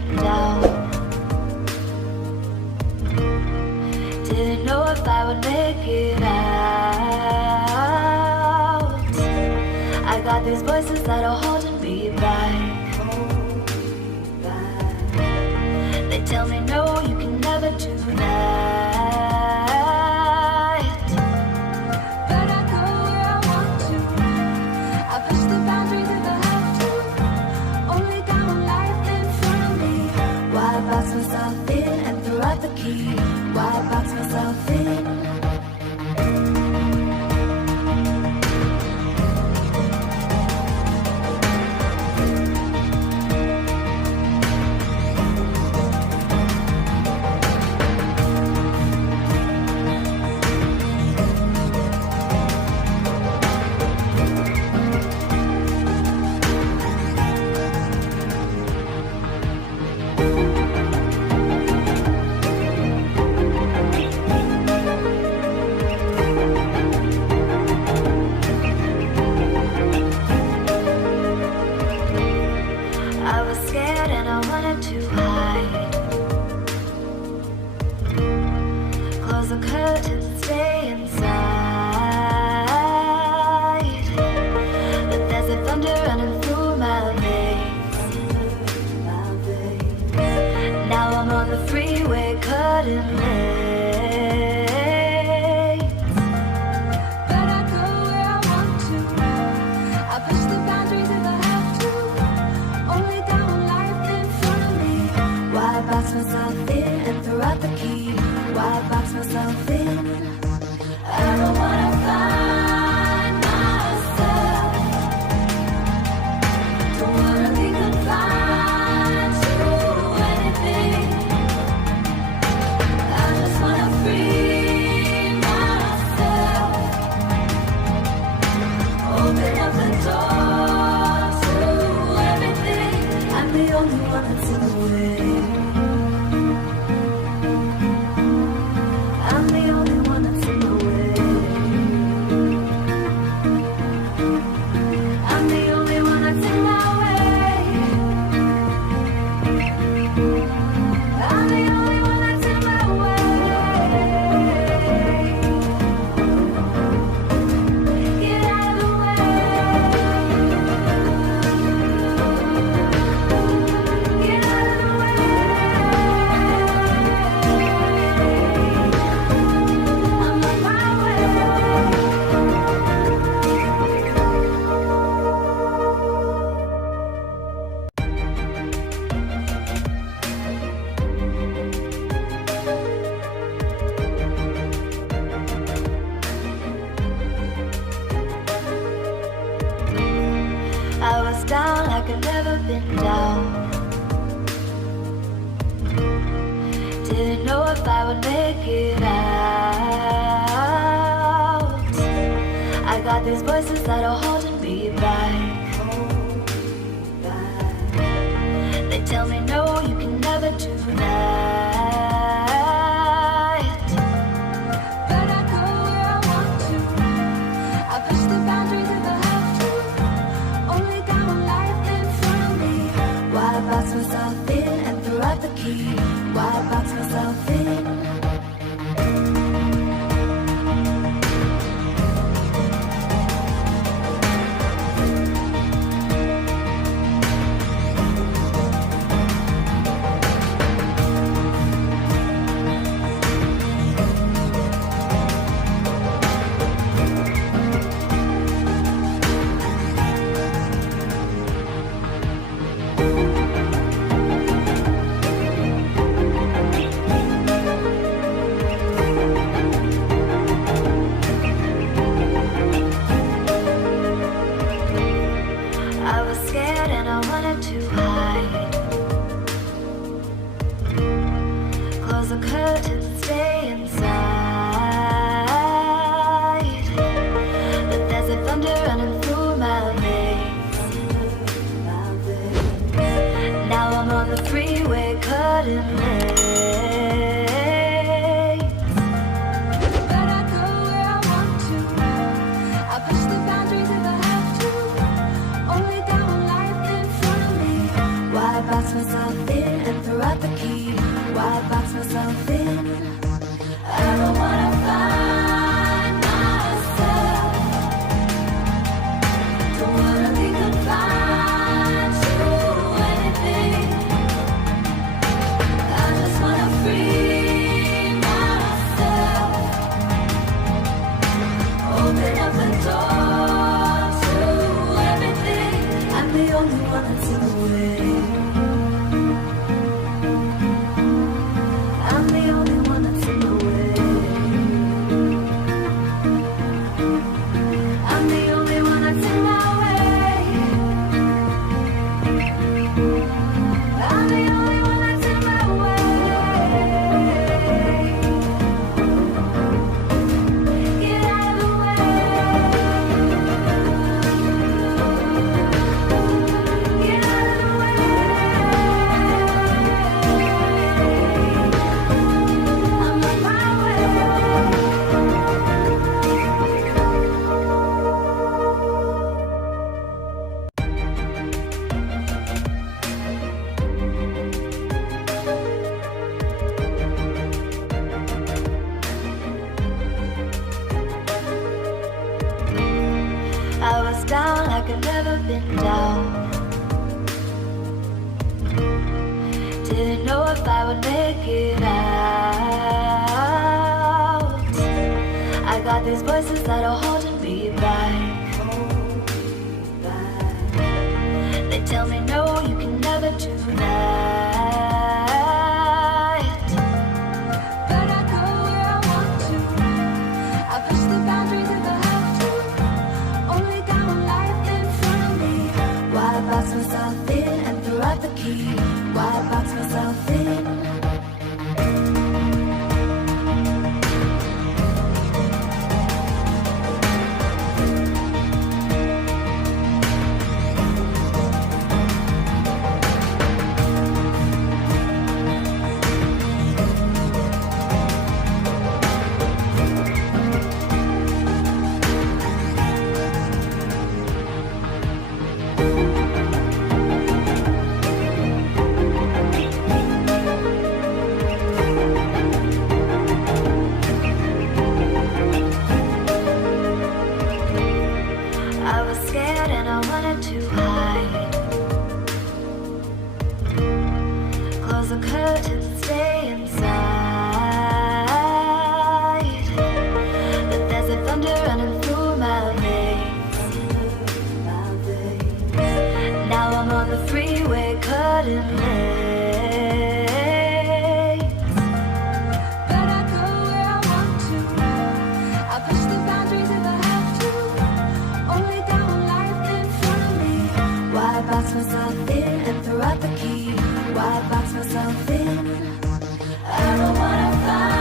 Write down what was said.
been down. Didn't know if I would make it out. I got these voices that are holding me back. They tell me no, you can never do that. But I go where I want to. I push the boundaries if I have to. Only down life in front of me. Why box myself in and throw out the key? Why box myself in? I was scared and I wanted to hide. Close the curtains, stay inside. But there's a thunder running through my veins. Now I'm on the freeway cutting lanes. But I go where I want to. I push the boundaries if I have to. Only down life in front of me. Why box myself in and throw out the key? Why box myself in? I don't wanna find myself. Don't wanna be confined to anything. I just wanna free myself. Open up the door to everything. I'm the only one that's in the way. I'm the only one that's in the way. I'm the only one that's in my way. I'm the only one that's in my way. Get out of the way. Get out of the way. I'm on my way. I was down like I'd never been down. Didn't know if I would make it out. I got these voices that are holding me back. They tell me no, you can never do that. But I go where I want to. I push the boundaries if I have to. Only down life in front of me. Why box myself in and throw out the key? Why box myself in? I was scared and I wanted to hide. Close the curtains, stay inside. But there's a thunder running through my veins. Now I'm on the freeway cutting lanes. But I go where I want to. I push the boundaries if I have to. Only down life in front of me. Why box myself in and throw out the key? Why box myself in? I don't wanna find myself. Don't wanna be confined to anything. I just wanna free myself. Open up the door to everything. I'm the only one that's in the way. I'm the only one that's in the way. I'm the only one that's in my way. I'm the only one that's in my way. Get out of the way. Get out of the way. I'm on my way. I was down like I'd never been down. Didn't know if I would make it out. I got these voices that are holding me back. They tell me no, you can never do that. But I go where I want to. I push the boundaries if I have to. Only got one life in front of me. Why box myself in and throw out the key? Why box myself in? I was scared and I wanted to hide. Close the curtains, stay inside. But there's a thunder running through my veins. Now I'm on the freeway, cutting lanes. But I go where I want to. I push the boundaries if I have to. Only got one life in front of me. Why box myself in and throw out the key? Why box myself in? I don't wanna find